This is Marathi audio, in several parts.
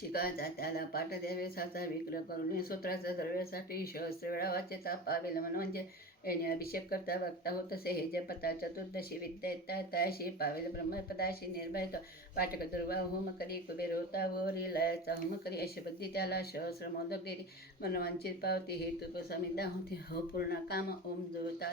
शिकायचा त्याला पाठ द्यावे विक्रम करून सूत्राचा द्रव्यासाठी सहस्र वेळा वाचे पावेल म्हणजे येणे अभिषेक करता वक्ता होत असे हे जे पता चतुर्दशी विद्या तयाशी पावेल ब्रह्मपदाशी निर्भयत पाठक दुर्वा होम करी कुबेर होता वरी लयाचा होम करी अशी बुद्धी त्याला सहस्र मोदक देरी मनवांचित पावती हेतू समिदा होती. हो पूर्ण काम ओम जोता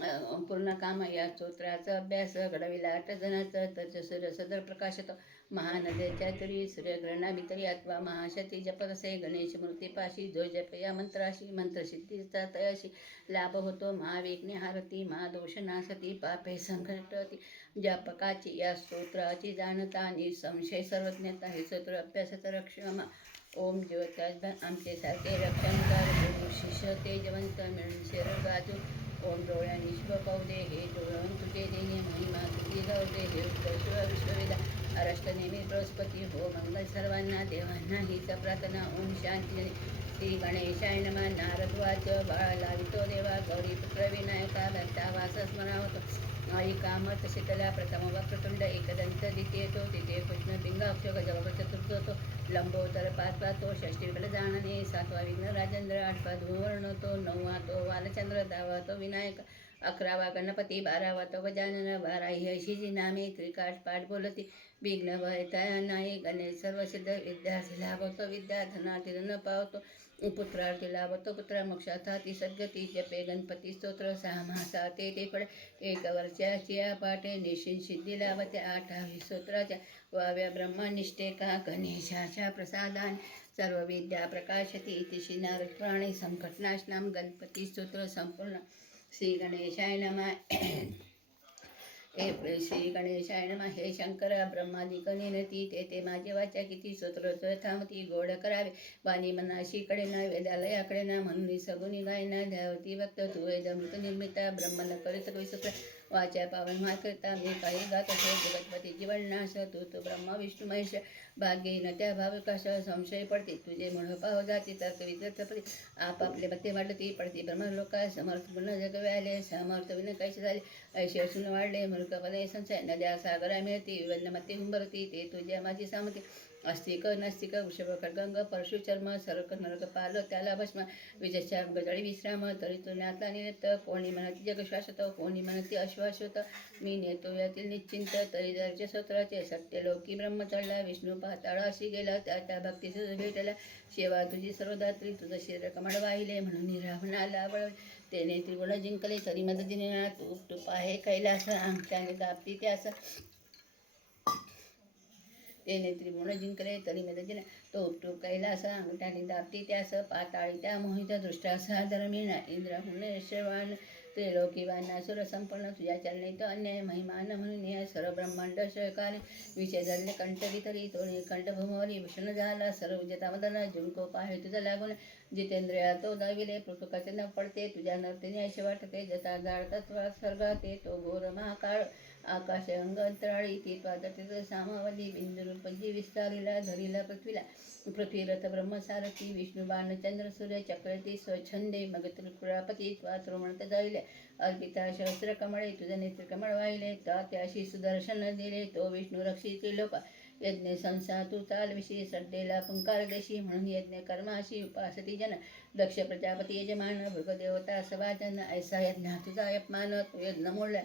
पूर्ण काम या स्तोत्राचा अभ्यास घडविला. आठ जणांचा तर सूर्य सदर प्रकाशत. महानदेच्या तरी सूर्यग्रहणाभितरी अथवा महाशती जपत असे. गणेश मूर्तीपाशी जो जप. या मंत्राशी मंत्रसिद्धीचा तयाशी लाभ होतो. महाविघ्ने हारती. महादोष नासती. पापे संकटती. जपकाची या स्तोत्राची जाणता आणि संशय सर्वज्ञता हे स्तोत्र अभ्यासाचा रक्षण ओम ज्योत्याज आमचे सारखे रक्षणकार. गुरु शिष्य तेजवंत मिळून शेर गाजू ओम डोळ्यांनी शुभ पाहू दे हे डोळ्यान तुझे देणे महिमा तुझी जाऊ दे हे उत्तर शिव अरष्ट नेहमी बृहस्पती हो मंगल सर्वांना देवांना हीच प्रार्थना. ओम शांती श्री गणेशाय नमा. नारद वाच बाळा लावितो देवा. गौरी पुत्र विनायका भक्ता वास स्मरावतो कामत शीतला प्रथम वक्रतुंड एकदंत द्वितीय तो तृतीय कृष्ण बिंगाक्ष गजवक चतुर्थ तो लंबोदर पाचवा तो षष्टी विफल जाणणे. सातवा विघ्न राजेंद्र आठवा धुवर्ण तो नववा तो बालचंद्र दहावा तो विनायक. अकरावा गणपती बारावा तो गजानन बारा ही अशी जी नामे त्रिकाठ पाठ बोलती. विघ्न भयता नाही गणेश सर्व सिद्ध विद्यार्थी लाभवतो विद्यार्थनातील न पावतो. पुत्रार्थी लाभतो पुत्र मोक्षाथा ती सद्गती जपे गणपती स्तोत्र सहा मासा ते ते फळ एक वर्षा चिया पाठे निशिन सिद्धी लाभते आठावी स्तोत्राच्या वाव्या ब्रह्मनिष्ठे का गणेशाच्या प्रसादान. सर्व विद्या प्रकाशती इतिशी नारद संकटनाशनाम गणपती स्तोत्र संपूर्ण. श्री गणेशाय नम। हे श्री गणेशाय नम। हे शंकर ब्रह्मादिक नेनती ते ते माझे वाचा किती सूत्र थांबती गोड करावे। वाणी मनाशीकडे ना वेदालयाकडे ना म्हणून सगुनी गायना ध्यावती भक्त तू वेदमृत निर्मिता ब्रह्म न कवी विसुत्र वाचा पावन मा करता मी काही गात असे जगतपती जीवननाश तू तू ब्रह्मा विष्णू महेश. भाग्य न त्या भाविकाश संशय पडते. तुझे म्हणून पाव जाते तर्क विद्यार्थपती आपापले मते वाढती पडती ब्रह्मलोका. समर्थ पुन्हा जगव्याले समर्थ विन कैसे झाले. ऐशी असून वाढले मूर्खपणे संशय. नद्या सागरा मिळते वन्यमती हुंबरती ते तुझ्या माझी सामती अस्तिक नस्तिक वृषभ खडगंग परशु चर्म सरक नरक पाल त्याला भस्म विजच्या गजळी विश्राम तरी तो ज्ञाता नेत कोणी म्हणती जगश्वासत कोणी म्हणती अश्वासत मी नेतो यातील निश्चिंत तरी दरचे सत्राचे सत्य लोकी ब्रह्म चढला विष्णू पाताळाशी गेला त्या त्या भक्तीस भेटला शेवा तुझी सर्वदात्री तुझं शरीर कमळ वाहिले म्हणून निरावणाला वळ तेने त्रिगुण जिंकले तरी मदतीने तूप तुप आहे कैलास अंगठ्याने दाबती त्यास. तेने त्रिगुण जिंकले तरी मदतीने तो उपटूप कैलास अंगठाने दाबती त्यास पाताळी त्या मोहित दृष्ट्या दृष्टास मिळणार इंद्र हुणेश्वान त्रिलोकीवाना सुर संपन्न तुझ्या चरणे तो अन्याय महिमान म्हणून या सर्व ब्रह्मांड सहकाने विषय धरले कंठ तरी तोणी कंठभूमवरी भूषण झाला सर्व विजेता मदन झुंको पाहे तुझं लागून जितेंद्रिया तो दाविले पृथुकाचे न पडते तुझ्या नर्तनी असे वाटते जसा जाळतत्वा स्वर्गाते तो घोर महाकाळ आकाश अंग अंतराळी ती त्वादतीत सामावली बिंदुरूपजी विस्तारिला धरिला पृथ्वीला. पृथ्वीरथ ब्रह्मसारथी विष्णू बाण चंद्र सूर्य चक्रती स्वच्छंदे मग त्रिपुरापती त्वा म्हणत जाविले अर्पिता सहस्र कमळे तुझे नेत्र कमळ वाहिले. त्या त्याशी सुदर्शन दिले. तो विष्णू रक्षी त्रिलोक यज्ञ संसा तू ताल श्रद्धेला सड्डेला पुंकार देशी म्हणून यज्ञ कर्माशी उपासती जन. दक्ष प्रजापती यजमान भृगदेवता सभाजन ऐसा यज्ञ तुझा अपमान तू यज्ञ मोडला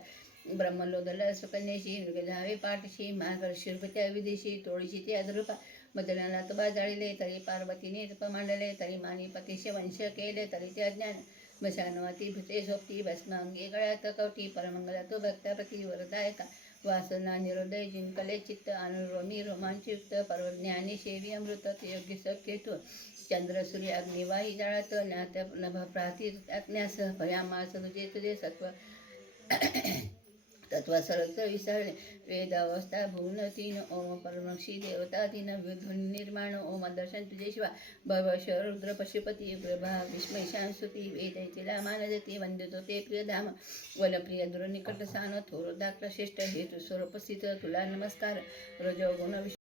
ब्रह्मलोदला सुकन्याशी मृगधावे पाठशी मार्ग शिरपत्या विदेशी तोळीशी ते अद्रुपा. मदनाला तुबा तरी पार्वतीने रूप मांडले तरी मानिपतीशी वंश केले तरी ते अज्ञान. भशानवाती भूते सोपती भस्मांगी गळ्यात कवटी परमंगला तो भक्तापती वरदायका वासना निरोदय जिंकले चित्त अनुरोमी रोमांचयुक्त पर्वज्ञानी शेवी अमृत योग्य सख्येतू चंद्र सूर्य अग्निवाही जाळत ज्ञात नभ प्राती अज्ञास भयामास तुझे तुझे सत्व. તત્વસર્વવિસરણે વેદાવસ્થા ભુવનતીન ઓમ પરમક્ષી દેવતાધીન ધ્વનિ નિર્માણ ઓમ દર્શન તુજે શિવા ભવશ રુદ્ર પશુપતિ પ્રભા વિસ્મય શાંસુતિ વેદ તિલામાનજતિ વંદિતો તે પ્રિયધામ વલપ્રિય દુરનિકટ સાનો થોરો દાખલ શ્રેષ્ઠ હેતુ સ્વરૂપ સ્થિત તુલા નમસ્કાર રજો ગુણ